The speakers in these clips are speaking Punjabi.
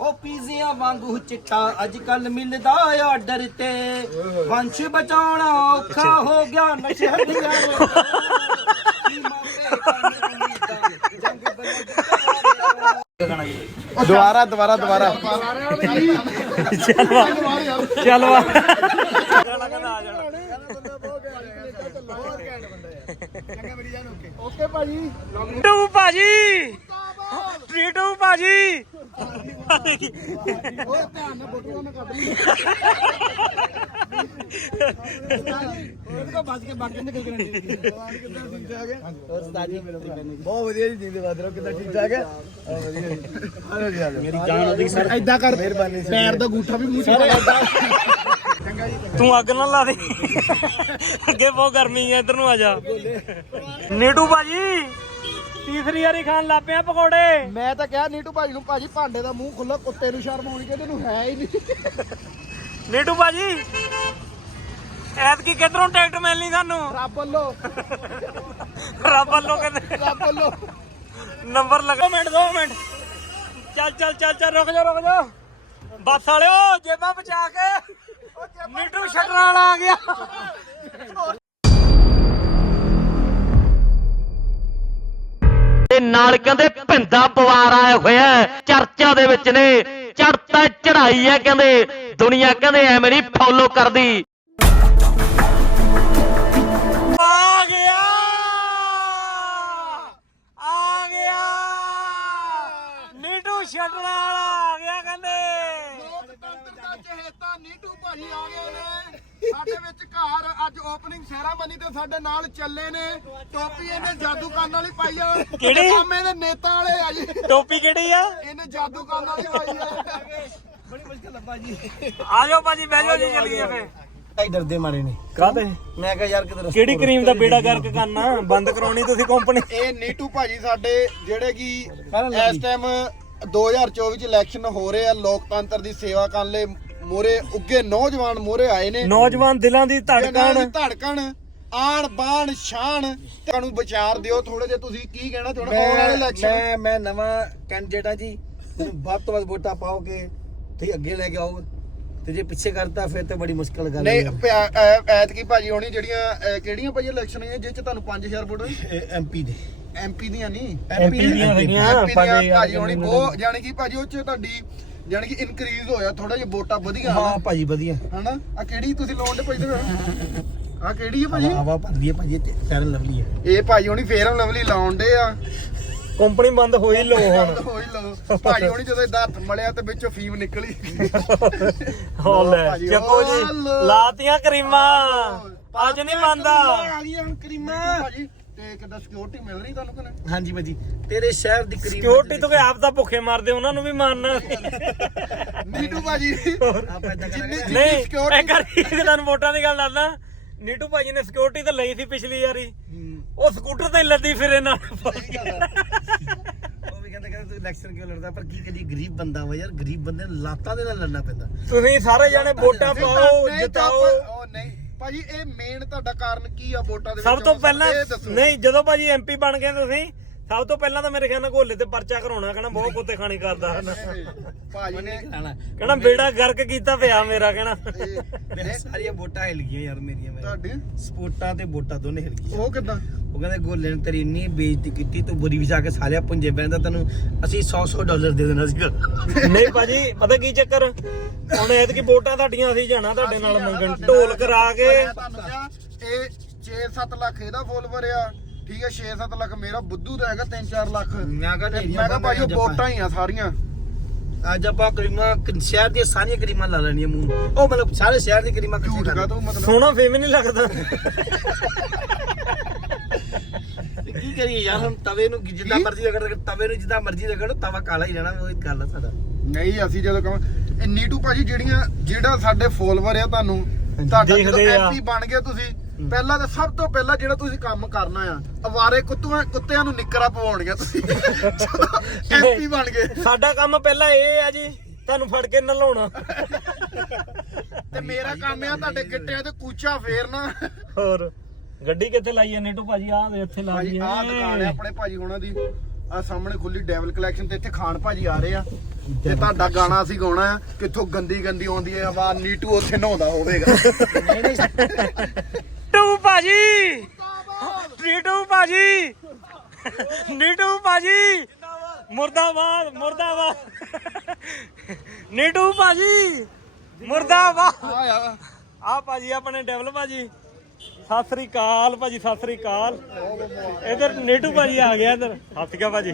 ਉਹ ਪੀਜ਼ਿਆਂ ਵਾਂਗੂ ਚਿੱਟਾ ਅੱਜ ਕੱਲ ਮਿਲਦਾ ਆਰਡਰ ਤੇ। ਵੰਸ਼ ਬਚਾਉਣਾ ਔਖਾ ਹੋ ਗਿਆ ਨਸ਼ੇ ਦੀਆਂ ਕੀ ਮੰਗੇ ਕਰਨ ਉਮੀਦਾਂ, ਜੰਗ ਬਲਦ ਦੁਬਾਰਾ ਦੁਬਾਰਾ ਦੁਬਾਰਾ। ਚੱਲ ਵਾ। ਓਕੇ। ਭਾਜੀ ਟੂ ਭਾਜੀ। ਟੂ ਭਾਜੀ। ਓਏ ਧਿਆਨ ਨਾਲ ਬੋਤਲਾਂ ਨਾ ਕੱਢ ਲਈ ਬਚ ਕੇ ਬਾਕੀ ਨਿਕਲ ਕੇ ਰਹਿੰਦੇ ਕਿੱਦਾਂ ਠੀਕ ਠਾਕ ਹੈ ਬਹੁਤ ਵਧੀਆ ਜੀ ਜਿੰਦੇ ਬਾਦਰੋ ਕਿੱਦਾਂ ਠੀਕ ਠਾਕ ਹੈ? ਹਾਂ, ਵਧੀਆ ਜੀ। ਹਲੋ ਜੀ ਹਲੋ ਮੇਰੀ ਜਾਨ ਉਹਦੀ ਸਰ ਐਦਾਂ ਕਰ ਮਿਹਰਬਾਨੀ ਸਰ। ਪੈਰ ਦਾ ਗੂਠਾ ਵੀ ਮੂੰਹ ਚ ਪਾ ਚੰਗਾ ਜੀ ਤੂੰ ਅੱਗ ਨਾ ਲਾ ਦੇ। ਅੱਗੇ ਬਹੁਤ ਗਰਮੀ ਹੈ ਇੱਧਰ ਨੂੰ ਆ ਜਾ। ਨੀਟੂ ਭਾਜੀ। ਤੀਸਰੀ ਵਾਰੀ ਖਾਣ ਲੱਗ ਪਿਆ ਪਕੌੜੇ। ਮੈਂ ਤਾਂ ਕਿਹਾ ਨੀਟੂ ਭਾਜੀ ਨੂੰ ਭਾਜੀ ਭਾਂਡੇ ਦਾ ਮੂੰਹ ਖੁੱਲਾ ਕੁੱਤੇ ਨੂੰ ਸ਼ਰਮ ਆਉਣੀ ਕਿ ਇਹਨੂੰ ਹੈ ਹੀ ਨਹੀਂ। ਨੀਟੂ ਭਾਜੀ ਐਤਕੀ ਕਿਧਰੋਂ ਟਿਕਟ ਮਿਲਣੀ ਸਾਨੂੰ? ਰੱਬ ਵੱਲੋਂ। ਰੱਬ ਵੱਲੋਂ ਕਹਿੰਦੇ। ਰੱਬ ਵੱਲੋਂ। ਨੰਬਰ ਲਗਾਓ ਮਿੰਟ ਦੋ ਮਿੰਟ। ਚੱਲ ਚੱਲ ਚੱਲ ਚੱਲ ਰੁਕ ਜਾ ਰੁਕ ਜਾ। ਬੱਸ ਵਾਲਿਓ ਜੇਬਾਂ ਬਚਾ ਕੇ। ਨੀਟੂ ਛੱਡਣ ਵਾਲਾ ਆ ਗਿਆ। ਤੇ ਨਾਲ ਕਹਿੰਦੇ ਭਿੰਦਾ ਪਵਾਰ ਆਇਆ ਹੋਇਆ ਚਰਚਾ ਦੇ ਵਿੱਚ ਨੇ ਚੜਤਾ ਚੜਾਈ ਹੈ ਕਹਿੰਦੇ, ਦੁਨੀਆ ਕਹਿੰਦੇ ਐਵੇਂ ਨਹੀਂ ਫੋਲੋ ਕਰਦੀ। ਆ ਗਿਆ! ਆ ਗਿਆ! ਨੀਟੂ ਛੱਡਣ ਵਾਲਾ ਆ ਗਿਆ ਕਹਿੰਦੇ ਲੋਕਤੰਤਰ ਦਾ ਚਹੇਤਾ ਨੀਟੂ ਭਾਜੀ ਆ ਗਏ ਨੇ ਸਾਡੇ ਵਿੱਚ ਘਰ ਅੱਜ ਓਪਨਿੰਗ ਸੈਰਾਮਨੀ ਤੇ ਸਾਡੇ ਨਾਲ ਚੱਲੇ ਨੇ। ਟੋਪੀ ਇਹਨੇ ਜਾਦੂ ਕਰਨ ਵਾਲੀ ਪਾਈ ਆ। ਕਿਹੜੀ? ਕੰਮੇ ਦੇ ਨੇਤਾ ਵਾਲੇ ਆ ਜੀ। ਟੋਪੀ ਕਿਹੜੀ ਆ? ਇਹਨੇ ਜਾਦੂ ਕਰਨ ਵਾਲੀ ਪਾਈ ਆ। ਬੜੀ ਮੁਸ਼ਕਲ ਲੱਭਾ ਜੀ। ਆ ਜਾਓ ਭਾਜੀ ਬਹਿ ਜਾਓ ਜੀ ਚੱਲੀਏ ਫੇ ਢਾਈ ਡਰਦੇ ਮਾਰੇ ਨੇ ਕਾਹਦੇ? ਮੈਂ ਕਿਹਾ ਯਾਰ ਕਿਧਰ ਕਿਹੜੀ ਕਰੀਮ ਦਾ ਬੇੜਾ ਗਰਕ ਕਰਨਾ? ਬੰਦ ਕਰਾਉਣੀ ਤੁਸੀਂ ਕੰਪਨੀ ਇਹ ਨੀਟੂ ਭਾਜੀ ਸਾਡੇ ਜਿਹੜੇ ਕਿ ਇਸ ਟਾਈਮ 2024 ਚ ਇਲੈਕਸ਼ਨ ਹੋ ਰਹੇ ਆ ਲੋਕਤੰਤਰ ਦੀ ਸੇਵਾ ਕਰਨ ਲਈ ਮੋਰੇ ਉੱਗੇ ਨੌਜਵਾਨ ਮੋਰੇ ਆਏ ਨੇ। ਨੌਜਵਾਨ ਦਿਲਾਂ ਦੀ ਧੜਕਣ। ਧੜਕਣ ਆਣ ਬਾਣ ਸ਼ਾਨ ਤੁਹਾਨੂੰ ਵਿਚਾਰ ਦਿਓ ਥੋੜੇ ਜਿਹਾ ਤੁਸੀਂ ਕੀ ਕਹਿਣਾ ਚਾਹੁੰਦੇ ਆਉਣ ਵਾਲੇ ਇਲੈਕਸ਼ਨ ਮੈਂ ਮੈਂ ਨਵਾਂ ਕੈਂਡੀਡੇਟ ਆ ਜੀ। ਵੱਧ ਤੋਂ ਵੱਧ ਵੋਟਾਂ ਪਾਓਗੇ ਤੇ ਅੱਗੇ ਲੈ ਕੇ ਆਓ। ਤੇ ਜੇ ਪਿੱਛੇ ਕਰਤਾ ਫਿਰ ਤੇ ਬੜੀ ਮੁਸ਼ਕਲ ਗੱਲ ਨਹੀਂ ਹੈ। ਐਤਕੀ ਭਾਜੀ ਹੋਣੀ ਜਿਹੜੀਆਂ ਕਿਹੜੀਆਂ ਭਾਜੀ ਇਲੈਕਸ਼ਨ ਹੋਈਆਂ ਜਿਹ ਚ ਤੁਹਾਨੂੰ 5000 ਵੋਟ ਐਮਪੀ ਦੇ। ਐਮਪੀ ਦੀਆਂ ਨਹੀਂ। MP ਦੀਆਂ ਭਾਜੀ ਹੋਣੀ ਬਹੁਤ ਜਾਣੀ ਕਿ ਭਾਜੀ ਉਹ ਚ ਤੁਹਾਡੀ ਜਾਣੀ ਕਿ ਇਨਕਰੀਜ਼ ਹੋਇਆ ਥੋੜਾ ਜਿਹਾ ਵੋਟਾਂ ਵਧੀਆ ਹਾਂ ਭਾਜੀ ਵਧੀਆ। ਹਨਾ? ਆ ਕਿਹੜੀ ਤੁਸੀਂ ਲਾਉਣ ਦੇ ਪੈਸੇ ਆ ਕਿਹੜੀ ਹੈ ਭਾਜੀ? ਹਵਾ ਭਰਦੀ ਹੈ ਭਾਜੀ ਤੇ ਫੈਰਨ ਲਵਲੀ ਹੈ ਇਹ ਭਾਜੀ ਹੋਣੀ ਫੇਰ ਲਵਲੀ ਲਾਉਣ ਦੇ ਆ। ਕੰਪਨੀ ਬੰਦ ਹੋਈ ਲੋ ਹੁਣ। ਹੋਈ ਲਓ। ਭਾਜੀ ਹੋਣੀ ਜਦੋਂ ਇਹਦਾ ਹੱਥ ਮਲਿਆ ਤੇ ਵਿੱਚੋਂ ਫੀਮ ਨਿਕਲੀ। ਹੋ ਲੈ ਚੱਕੋ ਜੀ। ਲਾਤੀਆਂ ਕਰੀਮਾਂ। ਅੱਜ ਨਹੀਂ ਬੰਦਾ। ਆ ਗਈਆਂ ਕਰੀਮਾਂ। ਭਾਜੀ ਤੇ ਕਿੱਦਾਂ ਸਿਕਿਉਰਿਟੀ ਮਿਲ ਰਹੀ ਤੁਹਾਨੂੰ ਕਿ ਨਹੀਂ? ਹਾਂਜੀ ਭਾਜੀ ਤੇਰੇ ਸ਼ਹਿਰ ਦੀ ਕਰੀਬ ਸਿਕਿਉਰਿਟੀ ਤੋਂ ਕਿ ਆਪ ਤਾਂ ਭੁੱਖੇ ਮਰਦੇ ਉਹਨਾਂ ਨੂੰ ਵੀ ਮਾਰਨਾ। ਨੀਟੂ ਭਾਜੀ। ਆਪਾਂ ਏਦਾਂ ਜਿੰਨੀ ਕਰਾਂਗੇ ਨਹੀਂ security- ਮੈਂ ਕਰੀ ਤੁਹਾਨੂੰ ਵੋਟਾਂ ਦੀ ਗੱਲ ਦੱਸਦਾ। ਨੀਟੂ ਭਾਜੀ ਨੇ ਸਿਕਿਉਰਿਟੀ ਤਾਂ ਲਈ ਸੀ ਪਿਛਲੀ ਵਾਰੀ। ਉਹ ਸਕੂਟਰ ਤੇ ਲੱਦੀ ਫਿਰੇ ਨਾਲ ਉਹ ਵੀ ਕਹਿੰਦੇ ਕਹਿੰਦੇ ਤੂੰ ਇਲੈਕਸ਼ਨ ਕਿਉਂ ਲੜਦਾ? ਪਰ ਕੀ ਕਰੀ ਗਰੀਬ ਬੰਦਾ ਵਾ ਯਾਰ ਗਰੀਬ ਬੰਦੇ ਨੂੰ ਲਾਤਾਂ ਦੇ ਨਾਲ ਲੜਨਾ ਪੈਂਦਾ। ਤੁਸੀਂ ਸਾਰੇ ਜਾਣੇ ਵੋਟਾਂ ਪਾਓ ਜਿਤਾਓ। ਉਹ ਨਹੀਂ। ਭਾਜੀ ਇਹ ਮੇਨ ਤੁਹਾਡਾ ਕਾਰਨ ਕੀ ਆ ਵੋਟਾਂ ਦੇ ਸਭ ਵਿੱਚ? ਤੋਂ ਆਉਣ ਦਾ? ਪਹਿਲਾਂ ਇਹ ਦੱਸੋ। ਨਹੀਂ ਜਦੋਂ ਭਾਜੀ ਐਮਪੀ ਬਣ ਗਏ ਤੁਸੀਂ ਸਭ ਤੋਂ ਪਹਿਲਾਂ ਤਾਂ ਮੇਰੇ ਖਿਆਲ ਨਾਲ ਘੋਲੇ ਤੇ ਪਰਚਾ ਕਰਾਉਣਾ ਕਹਿੰਦਾ ਬਹੁਤ ਕੁੱਤੇ ਖਾਣੀ ਕਰਦਾ ਹਨ। ਭਾਜੀ ਨੇ ਕਹਿੰਦਾ ਬੇੜਾ ਗਰਕ ਕੀਤਾ ਪਿਆ ਮੇਰਾ ਕਹਿੰਦਾ ਮੇਰੇ ਸਾਰੀਆਂ ਵੋਟਾਂ ਹਿਲ ਗਈਆਂ ਯਾਰ ਮੇਰੀਆਂ ਮੈਂ। ਤੁਹਾਡੀ ਸਪੋਰਟਾਂ ਤੇ ਵੋਟਾਂ ਦੋਨੇ ਹਿਲ ਗਈਆਂ। ਉਹ ਕਿਦਾਂ? ਉਹ ਕਹਿੰਦੇ ਗੋਲੇ ਨੇ ਤੇਰੀ ਇੰਨੀ ਬੇਇੱਜ਼ਤੀ ਕੀਤੀ ਤੂੰ ਬੁਰੀ ਵਿਚਾ ਕੇ ਸਾਲਿਆ ਪੁੰਜੇ ਬੈਂਦਾ ਤੈਨੂੰ ਅਸੀਂ 100 100 ਡਾਲਰ ਦੇ ਦੇਣਾ ਸੀਗਾ। ਨਹੀਂ ਭਾਜੀ ਪਤਾ ਕੀ ਚੱਕਰ? ਹੁਣ ਐਤਕੀ ਵੋਟਾਂ ਤੁਹਾਡੀਆਂ ਅਸੀਂ ਜਾਣਾ ਤੁਹਾਡੇ ਨਾਲ ਮੰਗਣ ਢੋਲ ਕਰਾ ਕੇ। ਇਹ 6-7 ਲੱਖ ਇਹਦਾ ਫੋਲੋਵਰ ਆ ਠੀਕ ਹੈ 6-7 ਲੱਖ ਮੇਰਾ ਬੁੱਧੂ ਦਾ ਹੈਗਾ 3-4 ਲੱਖ। ਮੈਂ ਕਿਹਾ ਤੇ ਢੇਰੀਆਂ ਮੈਂ ਕਿਹਾ ਬੰਦ ਭਾਜੀ ਉਹ ਅੱਜ ਆਪਾਂ। ਵੋਟਾਂ ਹੀ ਆ ਸਾਰੀਆਂ। ਅੱਜ ਆਪਾਂ ਕਰੀਮਾਂ ਸ਼ਹਿਰ ਦੀਆਂ ਸਾਰੀਆਂ ਕਰੀਮਾਂ ਲਾ ਲੈਣੀਆਂ ਮੂੰਹ। ਨੂੰ। ਉਹ ਮਤਲਬ ਸਾਰੇ ਸ਼ਹਿਰ ਦੀ ਕਰੀਮਾਂ ਝੂਠ ਕਾ ਤੂੰ ਮਤਲਬ। ਸੋਹਣਾ ਫੇਮ ਨਹੀਂ ਲੱਗਦਾ। ਕੀ ਕਰੀਏ ਯਾਰ ਹੁਣ ਤਵੇ ਨੂੰ ਜਿੱਦਾਂ? ਮਰਜ਼ੀ ਰਗੜ ਤਵੇ ਨੂੰ ਜਿੱਦਾਂ ਮਰਜ਼ੀ ਰਗੜ ਤਵਾ ਕਾਲਾ ਹੀ ਰਹਿਣਾ ਉਹ ਗੱਲ ਆ ਸਾਡਾ। ਨਹੀਂ ਅਸੀਂ ਜਦੋਂ ਕਹਾਂ ਇਹ ਨੀਟੂ ਭਾਜੀ ਜਿਹੜੀਆਂ ਜਿਹੜਾ ਸਾਡੇ ਫੋਲੋਵਰ ਆ ਤੁਹਾਨੂੰ ਤੁਹਾਡਾ ਜਦੋਂ। ਐਮਪੀ ਬਣ ਗਏ ਤੁਸੀਂ ਪਹਿਲਾਂ ਤਾਂ ਸਭ ਤੋਂ ਪਹਿਲਾਂ ਜਿਹੜਾ ਤੁਸੀਂ ਕੰਮ ਕਰਨਾ ਆ ਅਵਾਰੇ ਕੁੱਤਿਆਂ ਕੁੱਤਿਆਂ ਨੂੰ ਨਿੱਕਰਾਂ ਪਵਾਉਣੀਆਂ ਤੁਸੀਂ। ਐਮਪੀ ਬਣ ਗਏ। ਸਾਡਾ ਕੰਮ ਪਹਿਲਾਂ ਇਹ ਆ ਜੀ ਤੁਹਾਨੂੰ ਫੜ ਕੇ ਨਲਾਉਣਾ। ਤੇ ਮੇਰਾ ਕੰਮ ਆ ਤੁਹਾਡੇ ਗਿੱਟਿਆਂ ਤੇ ਕੂਚਾ ਫੇਰਨਾ। ਹੋਰ। ਗੱਡੀ ਕਿੱਥੇ ਲਾਈ ਐ ਨੀਟੂ ਭਾਜੀ? ਆਹ ਦੇ ਇੱਥੇ ਲਾ ਭਾਜੀ ਲਈ ਆਹ ਦੁਕਾਨ ਹੈ ਆਪਣੇ ਭਾਜੀ ਹੋਣਾ ਦੀ। ਆ ਸਾਹਮਣੇ ਖੁੱਲੀ ਡੈਵਲ ਕਲੈਕਸ਼ਨ ਤੇ ਇੱਥੇ ਖਾਨ ਭਾਜੀ ਆ ਰਹੇ ਆ। ਤੇ ਤੁਹਾਡਾ ਗਾਣਾ ਅਸੀਂ ਗਾਉਣਾ ਆ ਕਿੱਥੋਂ ਗੰਦੀ ਗੰਦੀ ਆਉਂਦੀ ਹੈ ਆਵਾਜ਼ ਨੀਟੂ ਉੱਥੇ ਨਹਾਉਂਦਾ ਹੋਵੇਗਾ। ਨੀਟੂ ਭਾਜੀ! ਨੀਟੂ ਭਾਜੀ! ਨੀਟੂ ਭਾਜੀ! ਮੁਰਦਾਬਾਦ ਮੁਰਦਾਬਾਦ। ਨੀਟੂ ਭਾਜੀ! ਮੁਰਦਾਬਾਦ। ਆ ਭਾਜੀ ਆਪਣੇ ਡੈਵਲ ਭਾਜੀ। ਸਤਿ ਸ੍ਰੀ ਅਕਾਲ ਭਾਜੀ, ਸਤਿ ਸ੍ਰੀ ਅਕਾਲ। ਇਧਰ ਨੀਟੂ ਭਾਜੀ ਆ ਗਿਆ ਇਧਰ। ਹੱਥ ਗਿਆ ਭਾਜੀ।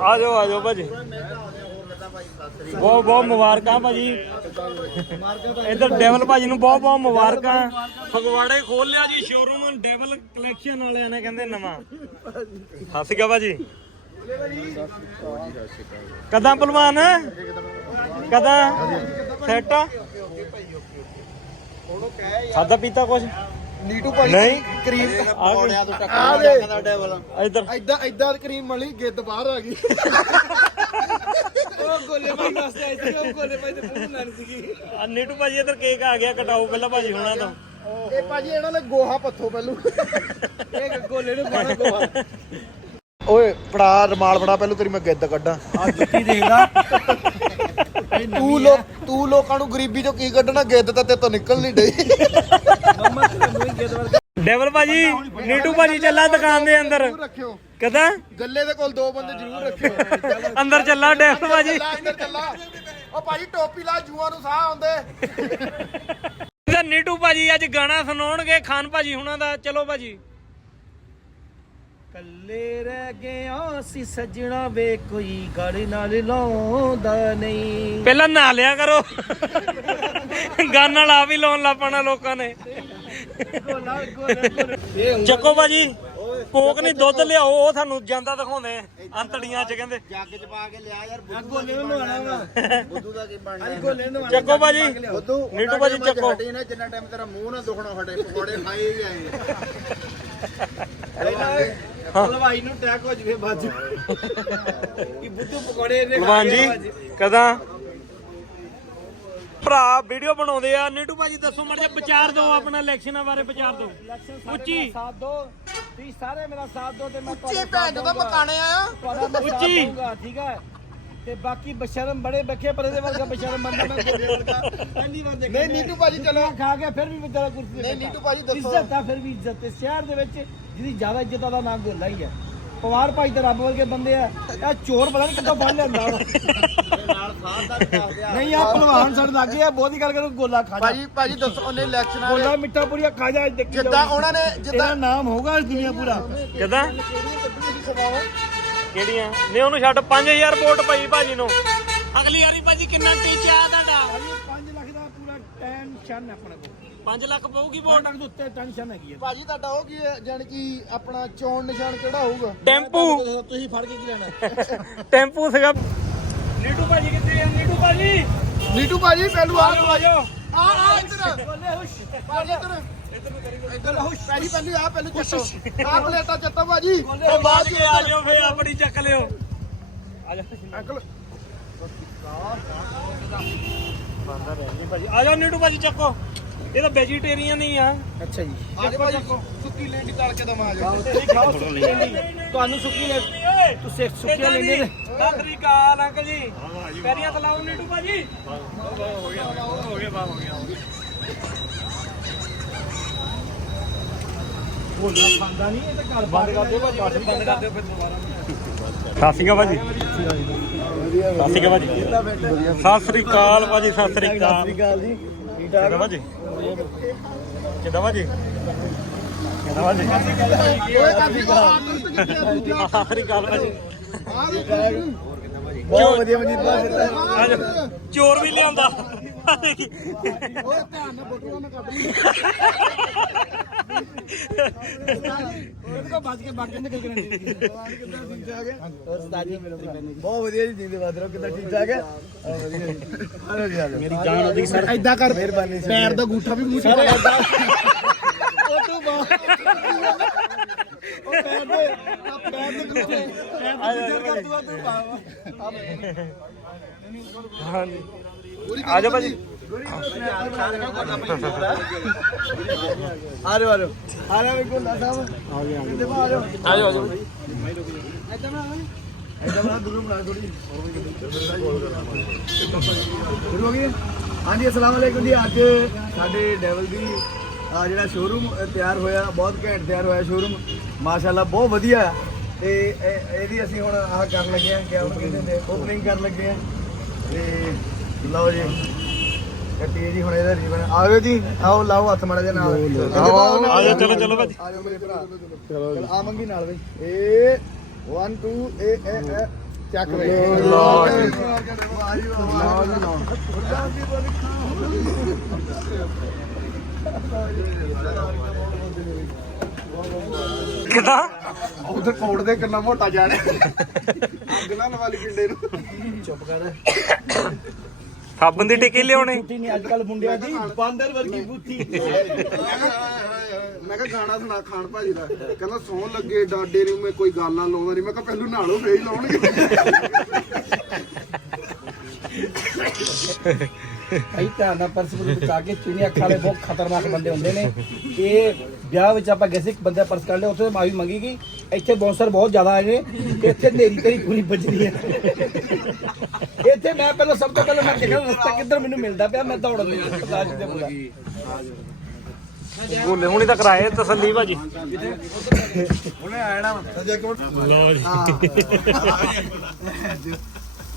ਆ ਜਾਓ ਆ ਜਾਓ ਭਾਜੀ। ਬਹੁਤ ਬਹੁਤ ਮੁਬਾਰਕਾਂ ਭਾਜੀ। ਇਧਰ ਡੈਵਲ ਭਾਜੀ ਨੂੰ ਬਹੁਤ ਬਹੁਤ ਮੁਬਾਰਕਾਂ। ਫਗਵਾੜੇ ਖੋਲ ਲਿਆ ਜੀ ਸ਼ੋਰੂਮ ਡੈਵਲ ਕਲੈਕਸ਼ਨ ਵਾਲਿਆਂ ਨੇ ਕਹਿੰਦੇ ਨਵਾਂ। ਹੱਸ ਗਿਆ ਭਾਜੀ। ਕਦਾਂ ਪਹਿਲਵਾਨ? ਕਦਾਂ? ਸੈਟ ਖਾਦਾ ਪੀਤਾ ਕੁਛ? ਨੀਟੂ ਭਾਜੀ ਨਹੀਂ। ਕਰੀਮ ਆ ਗਈ। ਤੋਂ ਟੱਕਰ ਜਾਂਦਾ ਡੈਵਲ ਇਧਰ। ਐਦਾਂ ਐਦਾਂ ਕਰੀਮ ਮਲੀ ਗਿੱਦ ਬਾਹਰ ਆ ਗਈ। ਉਹ ਗੋਲੇ ਭਾਈ ਵਾਸਤੇ ਆਈ ਸੀ ਉਹ ਗੋਲੇ ਭਾਈ ਤੇ ਪੂਰੀ ਲੈਣੀ ਸੀਗੀ। ਆ ਨੀਟੂ ਭਾਜੀ ਇਧਰ ਕੇਕ ਆ ਗਿਆ ਕਟਾਓ ਪਹਿਲਾਂ ਭਾਜੀ ਹੁਣਾਂ ਤੋਂ। ਇਹ ਭਾਜੀ ਇਹਨਾਂ ਨੇ ਗੋਹਾ ਪੱਥੋ ਪਹਿਲੂ। ਇਹ ਗੋਲੇ ਨੂੰ ਪਾਣਾ ਗੋਆ ਓਏ ਫੜਾ ਰਮਾਲ ਫੜਾ ਪਹਿਲੂ ਤੇਰੀ ਮੈਂ ਗਿੱਦ ਕੱਢਾਂ। ਆ ਜੁੱਤੀ ਦੇਖਦਾ ਤੂੰ ਲੋਕ ਤੂੰ ਲੋਕਾਂ ਨੂੰ ਗਰੀਬੀ ਚੋਂ ਕੀ ਕੱਢਣਾ? ਗਿੱਦ ਤਾਂ ਤੇ ਤੋਂ ਨਿਕਲ ਨਹੀਂ ਡਈ। ਮੰਮਾ ਤੇ ਮੂੰਹ ਗੇਦ ਵਰਗਾ ਡੈਵਲ ਭਾਜੀ ਨੀਟੂ ਭਾਜੀ ਚੱਲਾ ਦੁਕਾਨ ਦੇ ਅੰਦਰ। ਰੱਖਿਓ। ਕਦਾਂ? ਗੱਲੇ ਦੇ ਕੋਲ ਦੋ ਬੰਦੇ ਜ਼ਰੂਰ ਰੱਖਿਓ। ਅੰਦਰ ਚੱਲਾ ਡੈਵਲ ਭਾਜੀ। ਚੱਲਾ ਅੰਦਰ ਚੱਲਾ। ਓ ਭਾਜੀ ਟੋਪੀ ਲਾ ਜੂਆਂ ਨੂੰ ਸਾਹ ਆਉਂਦੇ। ਨੀਟੂ ਭਾਜੀ ਅੱਜ ਗਾਣਾ ਸੁਣਾਉਣਗੇ ਖਾਨ ਭਾਜੀ ਹੁਣਾਂ ਦਾ। ਚਲੋ ਭਾਜੀ। ਕੱਲੇ ਰਹਿ ਗਿਆ ਸੀ ਸੱਜਣਾ ਵੇ ਕੋਈ ਗੜ ਨਾਲ ਲਾਉਂਦਾ ਨਹੀਂ। ਪਹਿਲਾਂ ਨਹਾ ਲਿਆ ਕਰੋ। ਗਾਣ ਨਾਲ ਆ ਵੀ ਲਾਉਣ ਲੱਪਣਾ ਲੋਕਾਂ ਨੇ। ਚੱਕੋ ਭਾਜੀ ਕੋਕ ਨਹੀਂ ਦੁੱਧ ਲਿਆਓ ਉਹ ਤੁਹਾਨੂੰ ਜਾਂਦਾ ਦਿਖਾਉਂਦੇ ਅੰਤੜੀਆਂ ਚ ਕਹਿੰਦੇ। ਜੱਗ ਚ ਪਾ ਕੇ ਲਿਆ ਯਾਰ ਗੋਲੇ ਨੂੰ ਨਵਾਣਾ ਵਾ। ਬੁੱਧੂ ਦਾ ਕੀ ਬਣਨਾ ਨੂੰ ਚੱਕੋ ਭਾਜੀ ਬੁੱਧੂ ਨੀਟੂ ਭਾਜੀ ਚੱਕੋ। ਹਟੀ ਨਾ ਜਿੰਨਾ ਟਾਈਮ ਤੇਰਾ ਮੂੰਹ ਨਾ ਦੁਖਣਾ ਹਟੇ ਪਕੌੜੇ ਖਾਏ ਹੀ ਆਏ ਹਲਵਾਈ ਨੂੰ ਟੈਕ ਹੋ ਜਵੇ ਬਾਜੂ ਕਿ ਬੁੱਧੂ ਪਕੌੜੇ ਨੇ ਭਲਵਾਨ ਜੀ ਕਦਾਂ? ਭਰਾ ਵੀਡੀਓ ਬਣਾਉਂਦੇ ਆ। ਨੀਟੂ ਭਾਜੀ ਦੱਸੋ ਮੜ ਜਾ ਵਿਚਾਰ ਦਿਓ ਆਪਣਾ ਇਲੈਕਸ਼ਨਾਂ ਬਾਰੇ ਵਿਚਾਰ ਦਿਓ। ਉੱਚੀ। ਸਾਥ ਦੋ ਤੁਸੀਂ ਸਾਰੇ ਮੇਰਾ ਸਾਥ ਦੋ ਤੇ ਮੈਂ ਉੱਚੀ ਭੈਣ ਜਦੋਂ ਮਕਾਣੇ ਆਇਆ ਤੁਹਾਡਾ ਮੈਂ ਸਾਥ ਉੱਚੀ। ਦਊਂਗਾ, ਠੀਕ ਹੈ? ਤੇ ਬਾਕੀ ਬਸ਼ਰਮ ਬੜੇ ਬੱਖੇ ਪਰੇ ਦੇ ਵਰਗਾ ਬਸ਼ਰਮ ਬੰਦਾ ਮੈਂ ਗੋਲੇ ਵਰਗਾ। ਪਹਿਲੀ ਵਾਰ ਦੇਖਿਆ ਨਹੀਂ ਨੀਟੂ ਭਾਜੀ ਚਲੋ। ਖਾ ਕੇ ਫਿਰ ਵੀ ਵਿਚਾਰਾ ਕੁਰਸੀ ਤੇ ਨਹੀਂ, ਬੈਠਾ। ਨੀਟੂ ਭਾਜੀ ਦੱਸੋ। ਇੱਜ਼ਤ ਆ ਫਿਰ ਵੀ ਇੱਜ਼ਤ ਤੇ। ਸ਼ਹਿਰ ਦੇ ਵਿੱਚ ਜਿਹਦੀ ਜ਼ਿਆਦਾ ਇੱਜ਼ਤ ਆ ਦਾ ਨਾਮ ਗੋਲਾ ਹੀ ਹੈ ਪਵਾਰ ਭਾਈ ਤੇ ਰੱਬ ਵਰਗੇ ਬੰਦੇ ਆ। ਇਹ ਚੋਰ ਪਤਾ ਨਹੀਂ ਕਿੱਥੋਂ ਫੜ ਲੈਂਦਾ ਵਾ ਨਾਲ ਸਾਹ ਦਾ ਦੱਸ ਦਿਆ ਨਹੀਂ ਆ ਭਲਵਾਨ ਸਾਡੇ ਲੱਗੇ ਆ ਬਹੁਤੀ ਗੱਲ ਕਰੋ ਗੋਲਾ ਖਾ ਜਾ। ਭਾਜੀ ਭਾਜੀ ਦੱਸੋ ਉਹਨੇ ਇਲੈਕਸ਼ਨਾਂ ਗੋਲਾ ਮਿੱਠਾ ਪੁਰੀਆ ਖਾ ਜਾ ਦੇਖੀ ਜਿੱਦਾਂ। ਉਹਨਾਂ ਨੇ ਜਿੱਦਾਂ ਨਾਮ ਹੋਊਗਾ ਇਸ ਦੁਨੀਆ ਪੂਰਾ। ਕਦਾਂ? ਕਿਹੜੀਆਂ? ਨੇ ਉਹਨੂੰ ਛੱਡ 5000 ਵੋਟ ਪਈ ਭਾਜੀ ਨੂੰ। ਅਗਲੀ ਵਾਰੀ ਭਾਜੀ ਕਿੰਨਾ ਟੀਚਾ ਤੁਹਾਡਾ? 5 ਲੱਖ ਦਾ ਪੂਰਾ ਟੈਨਸ਼ਨ ਆਪਣੇ ਕੋਲ। 5 ਲੱਖ ਪਊਗੀ 5 ਵੋਟ ਦੇ ਉੱਤੇ ਟੈਨਸ਼ਨ ਹੈਗੀ ਹੈ ਭਾਜੀ ਤੁਹਾਡਾ ਉਹ ਕੀ ਹੈ? ਜਾਣੀ ਕਿ ਆਪਣਾ ਚੋਣ ਨਿਸ਼ਾਨ ਕਿਹੜਾ ਹੋਊਗਾ? ਟੈਂਪੂ। ਤੁਸੀਂ ਫੜ ਕੇ ਕੀ ਲੈਣਾ? ਟੈਂਪੂ ਸੀਗਾ। ਨੀਟੂ ਭਾਜੀ ਕਿੱਥੇ ਆ? ਨੀਟੂ ਭਾਜੀ! ਨੀਟੂ ਭਾਜੀ ਪਹਿਲੂ ਆ ਆ ਜਾਓ ਆ ਆ ਇੱਧਰ। ਗੋਲੇ ਹੁਸ਼। ਭਾਜੀ ਇੱਧਰ। ਇੱਧਰ ਭਾਜੀ ਪਹਿਲੂ ਆ ਪਹਿਲੂ ਚੱਟੋ ਆ ਪਲੇਟਾਂ ਚੱਟੋ ਭਾਜੀ। ਉਹ ਬਾਅਦ ਕੇ ਆ ਜਾਓ ਫੇਰ ਆਪਣੀ ਚੱਕ ਲਿਓ। ਆ ਜਾ। ਅੰਕਲ। ਭਾਜੀ ਆ ਜਾਓ ਨੀਟੂ ਭਾਜੀ ਚੱਕੋ। ਇਹ ਤਾਂ ਵੈਜੀਟੇਰੀਅਨ ਹੀ ਆ। ਅੱਛਾ ਜੀ। ਆ ਜਾ ਭਾਜੀ ਸੁੱਕੀ ਲੇਂਡੀ ਤਲ ਕੇ ਦਵਾ ਆ ਜਾ ਤੁਹਾਨੂੰ ਸੁੱਕੀ ਲੈ ਤੁਸੀਂ ਨੇ ਸਤਿ ਸ੍ਰੀ ਅਕਾਲ ਅੰਕਲ ਜੀ। ਪੈਰੀਆਂ ਤੇ ਲਾਓ ਨੀਟੂ ਭਾਜੀ। ਗੋਲਾ ਖਾਂਦਾ ਨਹੀਂ ਇਹ ਤਾਂ ਘਰ ਬੰਦ ਕਰਦੇ ਭਾਜੀ ਬੰਦ ਕਰਦੇ ਫਿਰ ਸਤਿ ਸ੍ਰੀ ਅਕਾਲ ਭਾਜੀ। ਸਤਿ ਸ੍ਰੀ ਅਕਾਲ ਭਾਜੀ। ਸਤਿ ਸ੍ਰੀ ਅਕਾਲ ਭਾਜੀ ਸਤਿ ਸ੍ਰੀ ਅਕਾਲ। ਜੀ। ਠੀਕ ਕਿੱਦਾਂ ਭਾਜੀ? ਕਿੱਦਾਂ ਓਏ ਕਾਫੀ ਭਾਜੀ ਬਹੁਤ ਵਧੀਆ ਮਨਜੀਤ ਚੋਰ ਵੀ ਲਿਆਉਂਦਾ। ਓਏ ਧਿਆਨ ਨਾਲ ਬੋਤਲਾਂ ਨਾ ਕੱਢ ਲਈ ਉਹਦੇ ਕੋਲ ਬਚ ਕੇ ਬਾਕੀ ਨਿਕਲ ਕੇ ਰਹਿੰਦੇ ਕਿੱਦਾਂ ਠੀਕ ਠਾਕ ਹੈ ਬਹੁਤ ਵਧੀਆ ਜੀ ਜਿੰਦੇ ਬਾਦਰੋ ਕਿੱਦਾਂ ਠੀਕ ਠਾਕ ਹੈ ਵਧੀਆ ਜੀ ਹਲੋ ਜੀ ਹਲੋ ਮੇਰੀ ਜਾਨ ਉਹਦੀ ਸਰ ਐਦਾਂ ਕਰ ਮਿਹਰਬਾਨੀ ਪੈਰ ਦਾ ਗੂਠਾ ਵੀ ਮੂੰਹ ਚ ਉਹ ਤੋਂ ਬਾਅਦ ਪੈਰ ਦੇ ਆ ਪੈਰ ਦੇ ਗੁੱਠੇ ਆ ਜਾ ਤੂੰ ਤੂੰ ਪਾ ਹਾਂਜੀ ਆ ਜਾਓ ਭਾਜੀ ਆ ਰਹੇ ਆ ਰਹੇ ਆ ਰਹੇ ਵੀ ਗੁੰਡਾ ਸਾਹਿਬ ਆ ਗਏ ਆ ਗਏ ਆ ਜਾਓ ਆ ਜਾਓ ਆ ਜਾਓ ਐਦਾਂ ਬਣਾ ਦੂਰ ਬਣਾ ਥੋੜੀ ਸ਼ੁਰੂ ਹੋ ਗਈ ਹਾਂਜੀ ਅਸਲਾਮ ਵਾਲੇਕੁਮ ਜੀ। ਅੱਜ ਸਾਡੇ ਡੈਵਲ ਦੀ ਆ ਜਿਹੜਾ ਸ਼ੋਰੂਮ ਤਿਆਰ ਹੋਇਆ, ਬਹੁਤ ਘੈਂਟ ਤਿਆਰ ਹੋਇਆ ਸ਼ੋਰੂਮ ਮਾਸ਼ਾਅੱਲਾ ਬਹੁਤ ਵਧੀਆ। ਹੈ। ਤੇ ਇਹ- ਇਹਦੀ ਅਸੀਂ ਹੁਣ ਆਹ ਕਰਨ ਲੱਗੇ ਆ ਕਿ ਉਹਨੂੰ ਕਹਿੰਦੇ ਨੇ ਓਪਨਿੰਗ ਕਰਨ ਲੱਗੇ ਆ ਤੇ ਲਓ ਜੀ ਕੱਟੀ ਜੀ ਹੁਣ ਇਹਦਾ ਰੀਬਨ ਆਓ ਜੀ ਆਓ ਲਾਓ ਹੱਥ ਮਾੜਾ ਜਿਹਾ ਨਾਲ। ਆਓ ਆਓ ਆ ਜਾਓ ਚਲੋ ਚਲੋ ਭਾਜੀ। ਆ ਜਾਓ ਮੇਰੇ ਭਰਾ। ਚਲੋ ਆ ਮੰਗੀ ਨਾਲ ਬਈ। ਏ 1 2 ਏ ਏ ਏ ਚੱਕ ਬਈ ਲਓ ਜੀ। ਵਾਹ ਜੀ। ਵਾਹ ਲਓ ਕਿਦਾਂ ਉਧਰ ਕੋੜ ਦੇ ਕਿੰਨਾ ਮੋਟਾ ਜਾਣੇ ਅੱਗ ਨਾ ਲਵਾ ਲਈ ਕਿੰਡੇ ਨੂੰ। ਚੁੱਪ ਕਰ। ਸਾਬਣ ਦੀ ਟਿੱਕੀ ਲਿਆਉਣੇ। ਬੁੱਤੀ ਨਹੀਂ ਅੱਜ ਕੱਲ ਮੁੰਡਿਆਂ ਦੀ ਬਾਂਦਰ ਵਰਗੀ ਬੁੱਤੀ ਮੈਂ ਕਿਹਾ ਗਾਣਾ ਸੁਣਾ ਖਾਨ ਭਾਜੀ ਦਾ। ਕਹਿੰਦਾ ਸੌਣ ਲੱਗੇ ਡਾਡੇ ਨੂੰ ਮੈਂ ਕੋਈ ਗੱਲ ਨਾ ਲਾਉਂਦਾ ਨਹੀਂ। ਮੈਂ ਕਿਹਾ ਪਹਿਲੂ ਨਾਲੋ ਫੇਰ ਹੀ ਲਾਉਣਗੇ। ਕਈ ਧਿਆਨ ਨਾਲ ਪਰਸ ਨੂੰ ਬਚਾ ਕੇ ਚੀਨੀ ਅੱਖਾਂ ਵਾਲੇ ਬਹੁਤ ਖਤਰਨਾਕ ਬੰਦੇ ਹੁੰਦੇ ਨੇ। ਇਹ ਵਿਆਹ ਵਿੱਚ ਆਪਾਂ ਗਏ ਸੀ ਇੱਕ ਬੰਦਾ ਪਰਸ ਕੱਢ ਲਿਆ ਉੱਥੇ ਮਾਫੀ ਮੰਗੀ ਗਈ ਇੱਥੇ ਬੌਂਸਰ ਬਹੁਤ ਜ਼ਿਆਦਾ ਆਏ ਨੇ ਤੇ ਇੱਥੇ ਨੇਰੀ ਤੇਰੀ ਪੂਰੀ ਵੱਜਦੀ ਹੈ। ਇੱਥੇ ਮੈਂ ਪਹਿਲਾਂ ਸਭ ਤੋਂ ਪਹਿਲਾਂ ਮੈਂ ਦੇਖਿਆ ਰਸਤਾ ਕਿੱਧਰ ਮੈਨੂੰ ਮਿਲਦਾ ਪਿਆ ਮੈਂ ਦੌੜ ਲਈ ਸਰਦਾਰ ਜੀ ਦੇ ਪੂਰਾ ਬੋਲੇ ਹੁਣੀ ਤਾਂ ਕਰਾਏ ਤਸੱਲੀ ਭਾਜੀ। ਉਹਨੇ ਆਣਾ ਸਜੇ ਕੋਟ ਲਓ ਜੀ।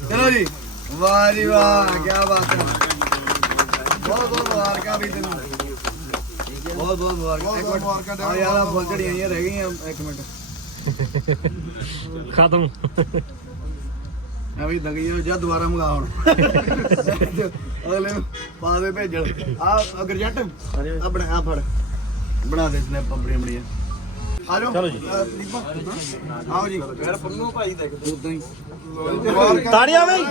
ਚਲੋ ਜੀ। ਵਾਹ ਜੀ ਵਾਹ ਕੀ ਬਾਤ ਹੈ। ਬਹੁਤ ਬਹੁਤ ਮੁਬਾਰਕਾਂ ਵੀ ਤੈਨੂੰ। ਬਹੁਤ ਬਹੁਤ ਮੁਬਾਰਕਾਂ। ਇੱਕ ਮਿੰਟ। ਆ ਯਾਰ ਆ ਫੁੱਲ ਝੜੀਆਂ ਜਿਹੀਆਂ ਰਹਿ ਗਈਆਂ ਇੱਕ ਮਿੰਟ। ਖਤਮ। ਮੈਂ ਵੀ ਦਗੀਆਂ ਜਾਂ ਦੁਬਾਰਾ ਮੰਗਾ ਹੁਣ। ਅਗਲੇ ਨੂੰ ਪਾ ਦੇ ਭੇਜਣ। ਆ ਅਗਰ ਜੱਟ ਆ ਬਣਾ ਆ ਫੜ। ਬਣਾ ਦੇ ਸਨੈਪ ਬੜੀਆਂ ਬੜੀਆਂ ਆ ਜਾਓ ਚਲੋ ਜੀ। ਆਓ ਜੀ। ਯਾਰ ਪੰਨੂ ਭਾਈ ਦਾ ਇੱਕ ਉਦਾਂ ਹੀ। ਤਾੜੀਆਂ ਬਈ।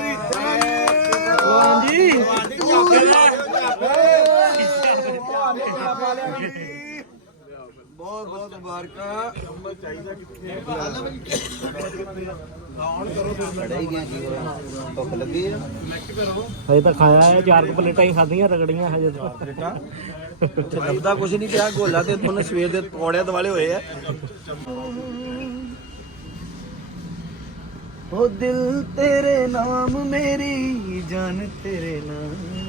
ਹਾਂਜੀ। ਬਹੁਤ ਬਹੁਤ ਮੁਬਾਰਕਾਂ ਹਜੇ ਤਾਂ ਖਾਇਆ ਹੈ ਚਾਰ ਕੁ ਪਲੇਟਾਂ ਹੀ ਖਾਧੀਆਂ ਰਗੜੀਆਂ ਹਜੇ ਤਾਂ। ਲੱਭਦਾ ਕੁਝ ਨਹੀਂ ਪਿਆ ਗੋਲਾ ਤੇ ਤੁਹਾਨੂੰ ਸਵੇਰ ਦੇ ਪਕੌੜਿਆਂ ਦਿਵਾਲੇ ਹੋਏ ਆ। ਉਹ ਦਿਲ ਤੇਰੇ ਨਾਮ ਮੇਰੀ ਜਾਨ ਤੇਰੇ ਨਾਮ।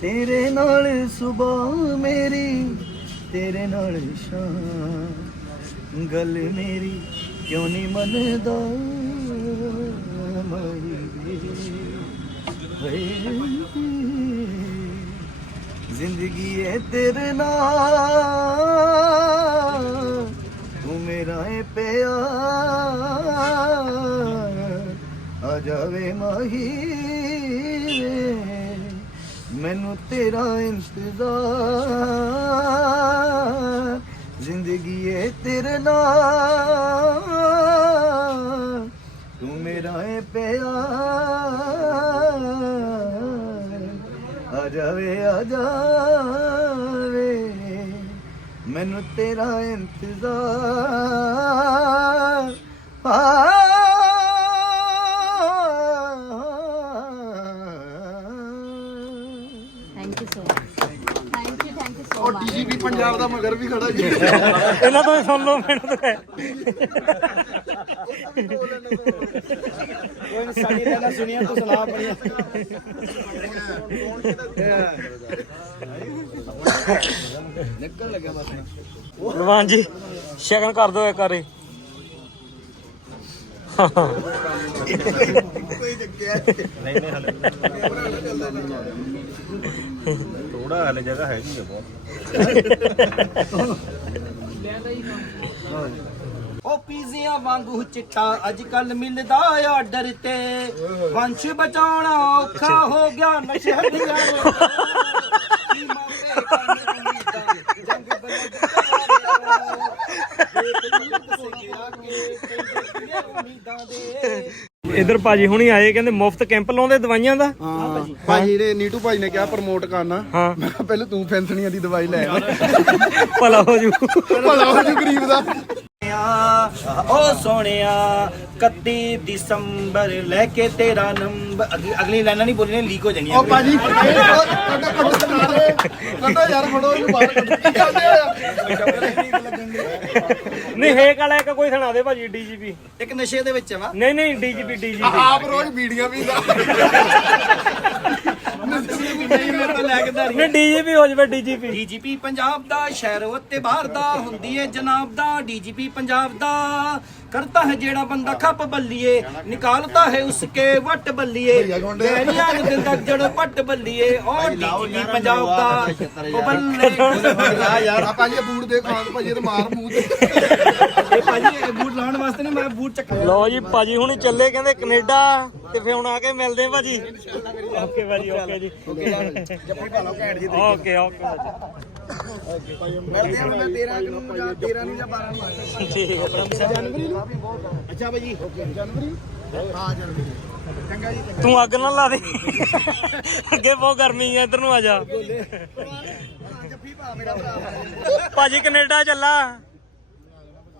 ਤੇਰੇ ਨਾਲ ਸਵੇਰ ਮੇਰੀ, ਤੇਰੇ ਨਾਲ ਸ਼ਾਮ। ਗੱਲ ਮੇਰੀ ਕਿਉਂ ਨਹੀਂ ਮੰਨਦਾ ਮਾਈ? ਵੇ ਜ਼ਿੰਦਗੀ ਹੈ ਤੇਰੇ ਨਾਲ, ਤੂੰ ਮੇਰਾ ਏ ਪਿਆਰ। ਆ ਜਾਵੇ ਮਾਹੀ। ਮੈਨੂੰ ਤੇਰਾ ਇੰਤਜ਼ਾਰ, ਜ਼ਿੰਦਗੀ ਏ ਤੇਰੇ ਨਾਲ। ਤੂੰ ਮੇਰਾ ਏ ਪਿਆਰ। ਆ ਜਾਵੇ ਆ ਜਾਵੇ, ਮੈਨੂੰ ਤੇਰਾ ਇੰਤਜ਼ਾਰ। ਮਗਰ ਵੀ ਖੜਾ ਜੀ। ਇਹਨਾਂ ਤੋਂ ਹੀ ਸੁਣ ਲਓ ਮੈਨੂੰ ਤਾਂ ਕੋਈ ਨੀ, ਸਾਡੀ ਪਹਿਲਾਂ ਸੁਣੀਆਂ ਤੂੰ ਸੁਣਾ ਆਪਣੀਆਂ ਨਿਕਲ ਲੱਗਿਆ ਬਸ ਰਵਾਨ ਜੀ ਸ਼ਗਨ ਕਰ ਦਿਓ ਇੱਕ ਵਾਰੀ। ਕੋਈ ਚੱਕਿਆ ਉਹ ਪੀਜ਼ਿਆਂ ਵਾਂਗੂ ਚਿੱਟਾ ਅੱਜ ਕੱਲ ਮਿਲਦਾ ਆਰਡਰ ਤੇ। ਵੰਸ਼ ਬਚਾਉਣਾ ਔਖਾ ਹੋ ਗਿਆ ਨਸ਼ੇ ਦੀਆਂ ਰੋਕਾਂ। ਕੀ ਮੰਗੇ ਕਰਨ ਉਮੀਦਾਂ, ਜੰਗ ਬਲਦ ਉਮੀਦਾਂ ਦੇ ਇਧਰ ਭਾਜੀ ਹੁਣੀ ਆਏ ਕਹਿੰਦੇ ਮੁਫਤ ਕੈਂਪ ਲਾਉਂਦੇ ਦਵਾਈਆਂ ਦਾ। ਹਾਂ ਭਾਜੀ। ਨੇ ਨੀਟੂ ਭਾਜੀ ਨੇ ਕਿਹਾ ਪ੍ਰਮੋਟ ਕਰਨਾ। ਹਾਂ। ਮੈਂ ਕਿਹਾ ਪਹਿਲੇ ਤੂੰ ਫੈਂਸਣੀਆਂ ਦੀ ਦਵਾਈ ਲੈ ਆ। ਭਲਾ ਹੋ ਜੂ। ਭਲਾ ਹੋ ਜੂ ਗਰੀਬ ਦਾ। ਓ ਸੋਹਣਿਆ 31 ਦਸੰਬਰ ਲੈ ਕੇ ਤੇਰਾ ਨੰਬਰ ਅਗਲੀ ਲਾਈਨਾਂ ਨਹੀਂ ਬੋਲਣੀਆਂ ਲੀਕ ਹੋ ਜਾਣੀਆਂ। ਉਹ ਭਾਜੀ ਉਹ ਕੱਢੋ ਕੱਢੋ ਸੁਣਾ ਦੇ ਕੱਢੋ ਯਾਰ ਫੜੋ ਇਹਨੂੰ ਬਾਹਰ ਕੱਢੋ। ਕੀ ਕਰਦੇ ਆ ਨਹੀਂ ਹੇਕ ਵਾਲਾ ਇੱਕ ਕੋਈ ਸੁਣਾ ਦੇ ਭਾਜੀ ਡੀਜੀਪੀ। ਇੱਕ ਨਸ਼ੇ ਦੇ ਵਿੱਚ ਵਾ। ਨਹੀਂ ਨਹੀਂ ਡੀਜੀਪੀ ਡੀਜੀਪੀ। ਆਪ ਰੋਜ਼ ਵੀਡੀਓ ਵੀ ਦਾ ਨਹੀਂ ਮੇਰੇ ਤੋਂ ਲੈ ਕੇ ਧਾਰੀ ਨਹੀਂ ਡੀਜੀਪੀ ਹੋ ਜਵੇ ਡੀਜੀਪੀ। ਡੀਜੀਪੀ ਪੰਜਾਬ ਦਾ ਸ਼ਹਿਰ ਉੱਤੇ ਬਾਹਰ ਦਾ ਹੁੰਦੀ ਏ ਜਨਾਬ ਦਾ ਡੀਜੀਪੀ ਪੰਜਾਬ ਦਾ। ਕਰਤਾ ਹੈ ਜਿਹੜਾ ਬੰਦਾ ਖੱਪ ਬੱਲੀਏ ਨਿਕਾਲਤਾ ਹੈ ਉਸਕੇ ਵੱਟ ਬੱਲੀਏ। ਗੈਰੀਆਂ ਨੂੰ ਦਿੰਦਾ ਜੜ ਪੱਟ ਬੱਲੀਏ। ਉਹ ਡੀਜੀਪੀ ਪੰਜਾਬ ਦਾ ਉਹ ਬੱਲੇ ਆ ਯਾਰ। ਆ ਭਾਜੀ ਇਹ ਬੂਟ ਦੇ ਖਾਂ ਭਾਜੀ ਤੇ ਮਾਰ ਮੂੰਹ ਤੇ। ਇਹ ਭਾਜੀ ਇਹ ਬੂਟ ਲਾਉਣ ਵਾਸਤੇ ਨਹੀਂ ਮੈਂ ਬੂਟ ਚੱਕ ਲਓ ਜੀ ਭਾਜੀ ਹੁਣੀ ਚੱਲੇ ਕਹਿੰਦੇ ਕੈਨੇਡਾ ਤੇ ਫੇ ਹੁਣ ਆ ਕੇ ਮਿਲਦੇ ਆ ਭਾਜੀ। ਓਕੇ ਭਾਜੀ ਓਕੇ ਜੀ। ਜੱਫੀ ਪਾ ਲਓ ਘੈਂਟ ਜੀ ਓਕੇ ਓਕੇ ਭਾਜੀ ਮਿਲਦੇ ਹਾਂ ਮੈਂ 13 ਨੂੰ ਜਾਂ 13 ਨੂੰ ਜਾਂ 12 ਨੂੰ ਆਇਆ ਠੀਕ ਹੈ ਜਨਵਰੀ ਨੂੰ ਅੱਛਾ ਭਾਜੀ ਓਕੇ ਜਨਵਰੀ? ਹਾਂ ਜਨਵਰੀ। ਚੰਗਾ ਜੀ ਤੂੰ ਅੱਗ ਨਾ ਲਾ ਦੇ। ਅੱਗੇ ਬਹੁਤ ਗਰਮੀ ਆ ਇੱਧਰ ਨੂੰ ਆ ਜਾ। ਭਾਜੀ ਕੈਨੇਡਾ ਚੱਲਾ।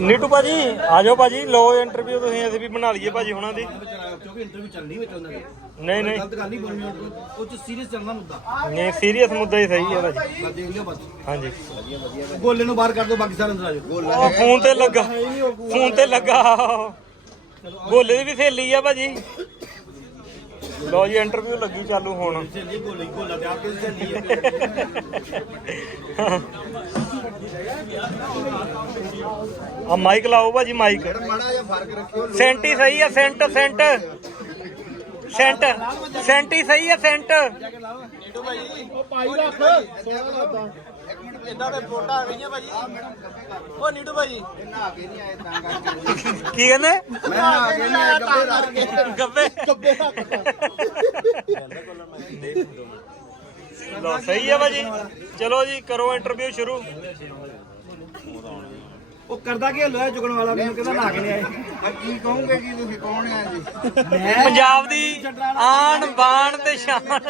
ਨੀਟੂ ਭਾਜੀ ਆ ਜਾਓ ਭਾਜੀ ਲੋ ਇੰਟਰਵਿਊ ਤੁਸੀਂ ਅਸੀਂ ਵੀ ਬਣਾ ਲਈਏ ਭਾਜੀ ਹੁਣਾਂ ਦੀ। ਕਿਉਂਕਿ ਇੰਟਰਵਿਊ ਚੱਲਣੀ ਵਿੱਚ ਉਹਨਾਂ ਦੀ। ਨਹੀਂ ਨਹੀਂ। ਗਲਤ ਗੱਲ ਨਹੀਂ ਬੋਲਣੀ ਉਹ ਚ ਸੀਰੀਅਸ ਚੱਲਣਾ ਮੁੱਦਾ। ਨਹੀਂ ਸੀਰੀਅਸ ਮੁੱਦਾ ਹੀ ਸਹੀ ਹੈ ਭਾਜੀ। ਬਸ ਦੇਖ ਲਿਓ ਬਸ। ਹਾਂਜੀ। ਗੋਲੇ ਨੂੰ ਬਾਹਰ ਕਰ ਦਿਓ ਬਾਕੀ ਸਾਰੇ ਅੰਦਰ ਆ ਜਾਓ। ਉਹ ਫੋਨ ਤੇ ਲੱਗਾ ਫੋਨ ਤੇ ਲੱਗਾ। ਗੋਲੇ ਦੀ ਵੀ ਸਹੇਲੀ ਆ ਭਾਜੀ। ਲੋ ਜੀ ਇੰਟਰਵਿਊ ਲੱਗੀ ਚਾਲੂ ਹੁਣ। ਗੋਲੇ ਗੋਲਾ ਤੇ ਆਪ ਆ ਮਾਈਕ ਲਾਓ ਭਾਜੀ ਮਾਈਕ। ਮਾੜਾ ਜਿਹਾ ਫ਼ਰਕ ਰੱਖਿਓ ਸੈਂਟ ਹੀ ਸਹੀ ਆ ਸੈਂਟ ਸੈਂਟ। ਸੈਂਟ ਸੈਂਟ ਹੀ ਸਹੀ ਆ ਸੈਂਟ। ਇਦਾਂ ਦੇ ਫੋਟਾ ਆ ਗਈਆਂ ਭਾਜੀ। ਉਹ ਨੀਟੂ ਭਾਜੀ। ਨਹਾ ਕੇ ਨਹੀਂ ਆਏ ਤਾਂ ਕਰਕੇ। ਕੀ ਕਹਿੰਦੇ? ਮੈਂ ਨਹਾ ਕੇ ਨਹੀਂ ਆਇਆ ਗੱਬੇ ਰੱਖ ਕੇ। ਗੱਬੇ। ਗੱਬੇ ਰੱਖ ਲੋ ਸਹੀ ਆ ਭਾਜੀ। ਚਲੋ ਜੀ ਕਰੋ ਇੰਟਰਵਿਊ ਸ਼ੁਰੂ। ਉਹ ਕਰਦਾ ਕੀ ਲੋਹਾ ਚੁਗਣ ਵਾਲਾ ਮੈਨੂੰ ਕਹਿੰਦਾ ਨਾ ਕੇ ਨਹੀਂ ਆਏ ਆ ਕੀ ਕਹੋਗੇ ਕੀ ਤੁਸੀਂ ਕੌਣ ਆ ਜੀ? ਪੰਜਾਬ ਦੀ ਆਣ ਬਾਣ ਤੇ ਸ਼ਾਨ।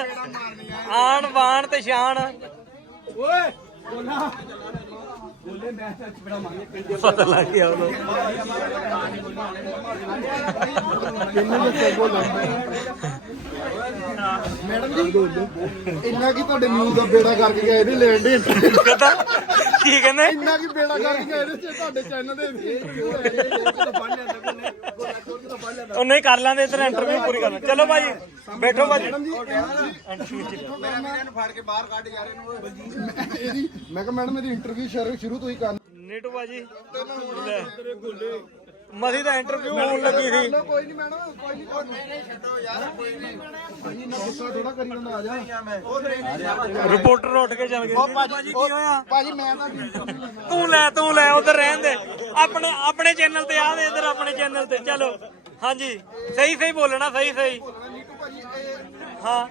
ਆਣ ਬਾਣ ਤੇ ਸ਼ਾਨ। ਓਏ ਗੋਲਾ ਗੋਲੇ ਮੈਂ ਤਾਂ ਚਪੜਾ ਮਾਰੇ ਪਤਾ ਲੱਗ ਗਿਆ ਉਹਨੂੰ। ਮੈਡਮ ਜੀ ਇੰਨਾ ਕੀ ਤੁਹਾਡੇ ਨਿਊਜ਼ ਦਾ ਬੇੜਾ ਕਰਕੇ ਗਏ ਨੇ ਲੈਣ ਦੇ ਕਹਿੰਦਾ ਕੀ ਕਹਿੰਦੇ? ਇੰਨਾ ਕੀ ਬੇੜਾ ਕਰਕੇ ਗਏ ਨੇ ਤੇ ਤੁਹਾਡੇ ਚੈਨਲ ਦੇ ਉਹ ਨਹੀਂ ਕਰ ਲਾਂਦੇ ਇਧਰ ਇੰਟਰਵਿਊ ਪੂਰੀ ਕਰਨਾ। ਚਲੋ ਭਾਜੀ ਬੈਠੋ ਭਾਜੀ ਫੜ ਕੇ ਬਾਹਰ ਕੱਢ ਯਾਰ ਇਹਨੂੰ ਇਹਦੀ ਮੈਂ ਕਿਹਾ ਮੈਡਮ ਇਹਦੀ ਇੰਟਰਵਿਊ ਸ਼ੁਰੂ ਤੋਂ ਹੀ ਕਰ ਨੀਟੂ ਭਾਜੀ। ਲੈ। ਮਸੀ ਦਾ ਇੰਟਰਵਿਊ ਹੋਣ ਲੱਗੀ ਸੀ। ਕੋਈ ਨਹੀਂ ਮੈਡਮ ਕੋਈ ਨਹੀਂ ਕੋਈ ਨਹੀਂ ਛੱਡੋ ਯਾਰ ਕੋਈ ਨਹੀਂ ਭਾਜੀ ਨਾ ਗੁੱਸਾ ਥੋੜਾ ਕਰੀ ਜਾਂਦਾ ਆ ਜਾ। ਰਿਪੋਰਟਰ ਉੱਠ ਕੇ ਚੱਲ ਗਏ। ਭਾਜੀ ਕੀ ਹੋਇਆ? ਭਾਜੀ ਮੈਂ ਤਾਂ ਤੂੰ ਲੈ ਤੂੰ ਲੈ ਉਧਰ ਰਹਿਣ ਦੇ। ਆਪਣੇ ਆਪਣੇ ਚੈਨਲ ਤੇ ਆ ਦੇ ਇਧਰ ਆਪਣੇ ਚੈਨਲ ਤੇ। ਚਲੋ ਹਾਂਜੀ। ਸਹੀ ਸਹੀ ਬੋਲਣਾ ਸਹੀ ਸਹੀ। ਨੀਟੂ ਭਾਜੀ ਇਹ ਹਾਂ।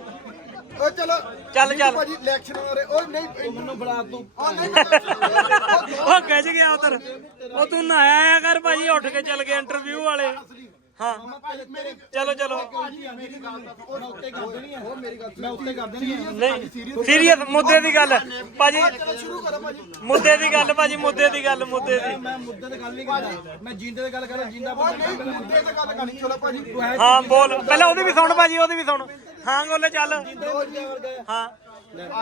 ਉਹ ਚਲੋ ਚੱਲ ਚੱਲ ਭਾਜੀ ਇਲੈਕਸ਼ਨ ਹੋ ਰਹੇ ਉਹ ਨਹੀਂ ਮੈਨੂੰ ਤੂੰ ਉਹ ਨਹੀਂ ਉਹ ਕਹਿ ਗਿਆ ਉਧਰ ਉਹ ਤੂੰ ਨਾ ਆਇਆ ਕਰ ਭਾਜੀ ਉੱਠ ਕੇ ਚੱਲ ਗਏ ਇੰਟਰਵਿਊ ਵਾਲੇ ਹਾਂ। ਚਲੋ ਚਲੋ। ਮੈਂ ਉੱਤੇ ਕਰ ਦੇਣੀ ਆ। ਨਹੀਂ ਸੀਰੀਅਸ ਮੁੱਦੇ ਦੀ ਗੱਲ। ਭਾਜੀ ਮੁੱਦੇ ਦੀ ਗੱਲ ਭਾਜੀ ਮੁੱਦੇ ਦੀ ਗੱਲ ਮੁੱਦੇ ਦੀ। ਮੈਂ ਮੁੱਦੇ ਤੇ ਗੱਲ ਨਹੀਂ ਕਰਦਾ। ਮੈਂ ਜਿੰਦੇ ਤੇ ਗੱਲ ਕਰਦਾ ਜਿੰਦਾ ਬੰਦਾ ਨਹੀਂ ਮੁੱਦੇ ਤੇ ਗੱਲ ਕਰਨੀ ਚਲੋ ਭਾਜੀ। ਤੂੰ ਹੈ ਹਾਂ ਬੋਲ। ਪਹਿਲਾਂ ਉਹਦੀ ਵੀ ਸੁਣ ਭਾਜੀ ਉਹਦੀ ਵੀ ਸੁਣ। ਹਾਂ ਗੋਲੇ ਚੱਲ। ਹਾਂ।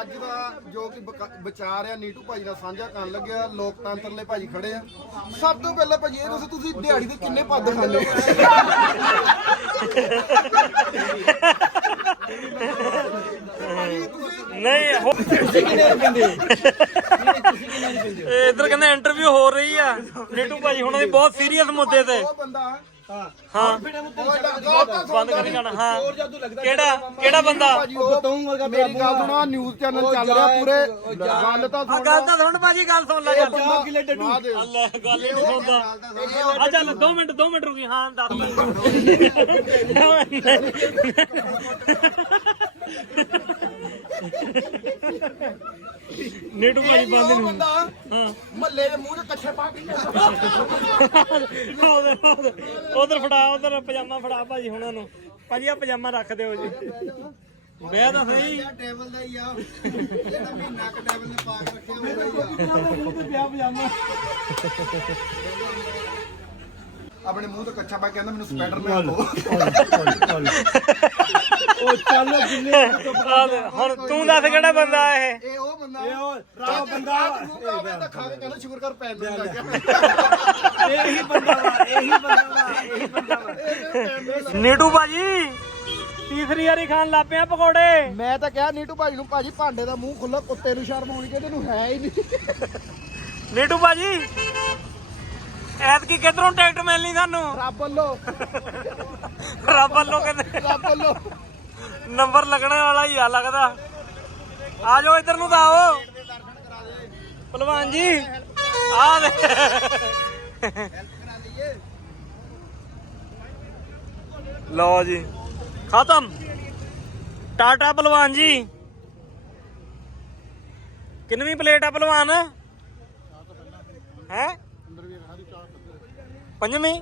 ਅੱਜ ਦਾ ਜੋ ਕਿ ਬਕਾ- ਵਿਚਾਰ ਆ ਨੀਟੂ ਭਾਜੀ ਦਾ ਸਾਂਝਾ ਕਰਨ ਲੱਗਿਆ ਲੋਕਤੰਤਰ ਲਈ ਭਾਜੀ ਖੜੇ ਆ। ਸਭ ਤੋਂ ਪਹਿਲਾਂ ਭਾਜੀ ਇਹ ਦੱਸੋ ਤੁਸੀਂ ਦਿਹਾੜੀ ਦੇ ਕਿੰਨੇ ਪੱਦ ਖਾਂਦੇ ਹੋ? ਨਹੀਂ ਹੋ- ਇਹ ਇੱਧਰ ਕਹਿੰਦੇ ਇੰਟਰਵਿਊ ਹੋ ਰਹੀ ਆ। ਨੀਟੂ ਭਾਜੀ ਹੁਣਾਂ ਦੀ ਬਹੁਤ ਸੀਰੀਅਸ ਮੁੱਦੇ ਤੇ। ਉਹ ਬੰਦਾ ਹਾਂ। ਉਹ ਗੱਲ ਤਾਂ ਬੰਦ ਕਰੀ ਜਾਣਾ ਹਾਂ। ਕਿਹੜਾ ਕਿਹੜਾ ਬੰਦਾ? ਮੇਰੀ ਗੱਲ ਸੁਣੋ ਨਿਊਜ਼ ਚੈਨਲ ਚੱਲ ਰਿਹਾ ਪੂਰੇ। ਗੱਲ ਤਾਂ ਆ ਸੁਣ। ਗੱਲ ਤਾਂ ਸੁਣ ਭਾਜੀ ਗੱਲ ਸੁਣ ਲੈ ਗੱਲ ਕਿਲੇ ਡੱਡੂ ਅੱਲਾ ਗੱਲ ਨਹੀਂ ਸੁਣਦਾ। ਆ ਚੱਲ 2 ਮਿੰਟ 2 ਮਿੰਟ ਰੁਕੀ। ਹਾਂ ਦੱਸ। ਨੀਟੂ ਭਾਜੀ ਬੰਦ ਉਹ ਨਹੀਂ ਬੰਦਾ ਹਾਂ। ਮੱਲੇ ਦੇ ਮੂੰਹ 'ਚ ਕੱਛੇ ਪਾ ਕੇ ਉਧਰ ਉਧਰ ਫੜਾ ਉਧਰ ਪਜਾਮਾ ਫੜਾ ਭਾਜੀ ਹੁਣਾਂ ਨੂੰ। ਭਾਜੀ ਆ ਪਜਾਮਾ ਰੱਖ ਦਿਓ ਜੀ। ਵਿਆਹ ਤਾਂ ਸਹੀ। ਟੇਬਲ ਦਾ ਹੀ ਆ। ਜਿਹੜਾ ਮਹੀਨਾ ਕ ਟੇਬਲ ਨੇ ਪਾ ਕੇ ਰੱਖਿਆ ਹੋਇਆ ਹੀ ਆ। ਆਪਣੇ ਮੂੰਹ ਤੋਂ ਕੱਛਾ ਪਾ ਕੇ ਕਹਿੰਦਾ ਮੈਨੂੰ ਸਪੈਟਰ ਲਿਆ ਦੋ ਉਹ ਚੱਲ ਜਿੰਨੇ ਆ ਲੈ, ਹੁਣ ਤੂੰ ਦੱਸ ਕਿਹੜਾ ਬੰਦਾ ਇਹ? ਇਹ ਉਹ ਬੰਦਾ। ਇਹ ਉਹ ਰਾਹ ਬੰਦਾ ਇਹ ਤਾਂ ਖਾ ਕੇ ਕਹਿੰਦਾ ਸ਼ੁਕਰ ਕਰ ਪੈਨ ਦੇ ਲੱਗ ਗਿਆ। ਇਹੀ ਬੰਦਾ ਵਾ ਇਹੀ ਬੰਦਾ ਵਾ ਇਹੀ ਬੰਦਾ ਵਾ। ਨੀਟੂ ਭਾਜੀ ਤੀਸਰੀ ਵਾਰੀ ਖਾਣ ਲੱਗ ਪਿਆ ਪਕੌੜੇ। ਮੈਂ ਤਾਂ ਕਿਹਾ ਨੀਟੂ ਭਾਜੀ ਨੂੰ ਭਾਜੀ ਭਾਂਡੇ ਦਾ ਮੂੰਹ ਖੁੱਲਾ ਕੁੱਤੇ ਨੂੰ ਸ਼ਰਮ ਆਉਣੀ ਕਿ ਇਹਨੂੰ ਹੈ ਹੀ ਨਹੀਂ। ਨੀਟੂ ਭਾਜੀ ਐਤਕੀ ਕਿਧਰੋਂ ਟਿਕਟ ਮਿਲਣੀ ਸਾਨੂੰ? ਰੱਬ ਵੱਲੋਂ। ਰੱਬ ਵੱਲੋਂ ਕਹਿੰਦੇ ਰੱਬ ਵੱਲੋਂ। ਨੰਬਰ ਲੱਗਣ ਵਾਲਾ ਹੀ ਆ ਲੱਗਦਾ। ਆ ਜਾਓ ਇੱਧਰ ਨੂੰ ਤਾਂ ਆਓ। ਭਲਵਾਨ ਜੀ, ਆ ਦੇ। ਲਓ ਜੀ, ਖਤਮ। ਟਾਟਾ ਭਲਵਾਨ ਜੀ। ਕਿੰਨਵੀਂ ਪਲੇਟ ਆ ਭਲਵਾਨ? ਹੈ? ਪੰਜਵੀਂ?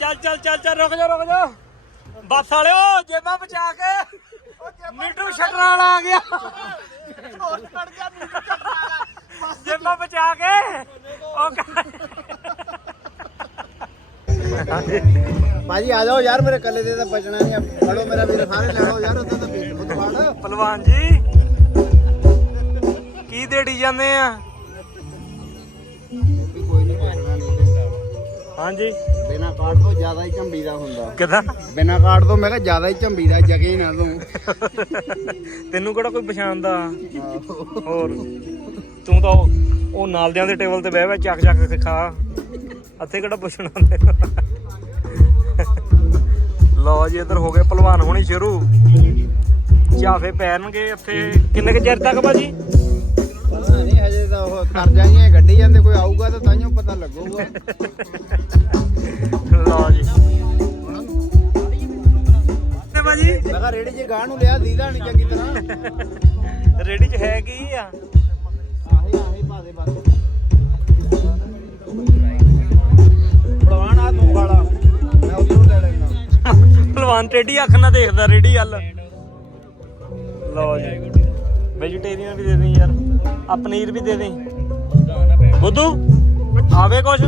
ਚੱਲ ਚੱਲ ਚੱਲ ਚੱਲ ਰੁਕ ਜਾ ਰੁਕ ਜਾ। ਬੱਸ ਵਾਲਿਓ ਜੇਬਾਂ ਬਚਾ ਕੇ। ਮਿੱਟੂ ਛੱਡਣ ਵਾਲਾ ਆ ਗਿਆ। ਜੇਬਾਂ ਬਚਾ ਕੇ। ਉਹ ਭਾਜੀ ਆ ਜਾਓ ਯਾਰ ਮੇਰੇ ਕੱਲੇ ਦੇ ਤਾਂ ਬਚਣਾ ਨਹੀਂ ਫੜੋ ਮੇਰਾ ਵੀਰ ਸਾਰੇ ਲੈ ਲਓ ਯਾਰ ਉੱਥੇ ਤਾਂ ਬੁੱਧ ਫੜ ਪਹਿਲਵਾਨ ਜੀ ਕੀ ਦੇੜੀ ਜਾਂਦੇ ਆ? ਹਾਂਜੀ। ਬਿਨਾ ਕਾਰਡ ਤੋਂ ਜ਼ਿਆਦਾ ਹੀ ਝੰਬੀ ਦਾ ਹੁੰਦਾ। ਕਿਦਾਂ? ਬਿਨਾ ਕਾਰਡ ਤੋਂ ਮੈਂ ਕਿਹਾ ਜ਼ਿਆਦਾ ਹੀ ਝੰਬੀ ਦਾ ਜਗੇ ਹੀ ਨਾ ਤੂੰ। ਤੈਨੂੰ ਕਿਹੜਾ ਕੋਈ ਪਛਾਣਦਾ? ਹੋਰ। ਤੂੰ ਤਾਂ ਉਹ- ਨਾਲਦਿਆਂ ਦੇ ਟੇਬਲ ਤੇ ਬਹਿ ਬਹਿ ਚੱਕ ਚੱਕ ਕੇ ਖਾ। ਇੱਥੇ ਕਿਹੜਾ ਪੁੱਛਣਾ ਲਓ ਜੀ ਇੱਧਰ ਹੋ ਗਏ ਪਹਿਲਵਾਨ ਹੋਣੀ ਸ਼ੁਰੂ। ਚਾਫੇ ਪੈਣਗੇ ਇੱਥੇ। ਕਿੰਨੇ ਕੁ ਚਿਰ ਤੱਕ ਭਾਜੀ ਨਹੀਂ ਹਜੇ ਤਾਂ ਉਹ ਕਰ ਜਾਈਏ ਗੱਡੀ ਜਾਂਦੇ ਕੋਈ ਆਊਗਾ ਤਾਂ ਤਾਈਓ ਪਤਾ ਲੱਗੂਗਾ। ਲਓ ਜੀ ਤੇ ਭਾਜੀ ਮੈਂ ਕਿਹਾ ਰੇੜੀ ਜੀ ਗਾਹ ਨੂੰ ਲਿਆ ਦੀਦਾ ਨਹੀਂ ਚੰਗੀ ਤਰ੍ਹਾਂ। ਰੇੜੀ 'ਚ ਹੈ ਕੀ ਆ? ਆਹੀ ਆਹੀ ਪਾ ਦੇ ਬਸ ਪੜਵਾਣ ਆ ਤੂੰ ਵਾਲਾ। ਮੈਂ ਉਹਦੀ ਨੂੰ ਲੈ ਲੈਣਾ ਪਹਿਲਵਾਨ ਟੇਢੀ ਅੱਖ ਨਾਲ ਦੇਖਦਾ ਰੇੜੀ ਵੱਲ। ਲਓ ਜੀ। ਵੈਜੀਟੇਰੀਅਨ ਵੀ ਦੇ ਦੇ ਯਾਰ। ਆ ਪਨੀਰ ਵੀ ਦੇ ਦੇ ਬੁੱਧੂ ਆਵੇ ਕੁਛ?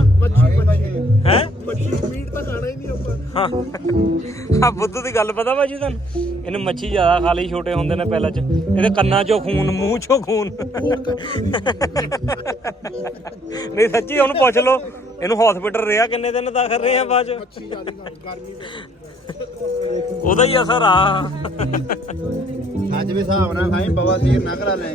ਹੈ? ਮੀਟ ਤਾਂ ਖਾਣਾ ਹੀ ਨਹੀਂ ਆਪਾਂ। ਆ ਬੁੱਧੂ ਦੀ ਗੱਲ ਪਤਾ ਭਾਜੀ ਤੁਹਾਨੂੰ? ਇਹਨੂੰ ਮੱਛੀ ਜ਼ਿਆਦਾ ਖਾ ਲਈ ਛੋਟੇ ਹੁੰਦੇ ਨੇ ਪਹਿਲਾਂ ਚ। ਇਹਦੇ ਕੰਨਾਂ ਚੋਂ ਖੂਨ ਮੂੰਹ ਚੋਂ ਖੂਨ। ਨਹੀਂ ਸੱਚੀ ਉਹਨੂੰ ਪੁੱਛ ਲਓ। ਇਹਨੂੰ ਹਸਪੀਟਲ ਰਿਹਾ ਕਿੰਨੇ ਦਿਨ ਦਾਖਲ ਰਹੇ ਆ ਬਾਅਦ ਚ? ਉਹਦਾ ਹੀ ਅਸਰ ਆ। ਅੱਜ ਵੀ ਹਿਸਾਬ ਨਾਲ ਖਾਈ ਬਵਾਸੀਰ ਨਾ ਕਰਾ ਲੈ।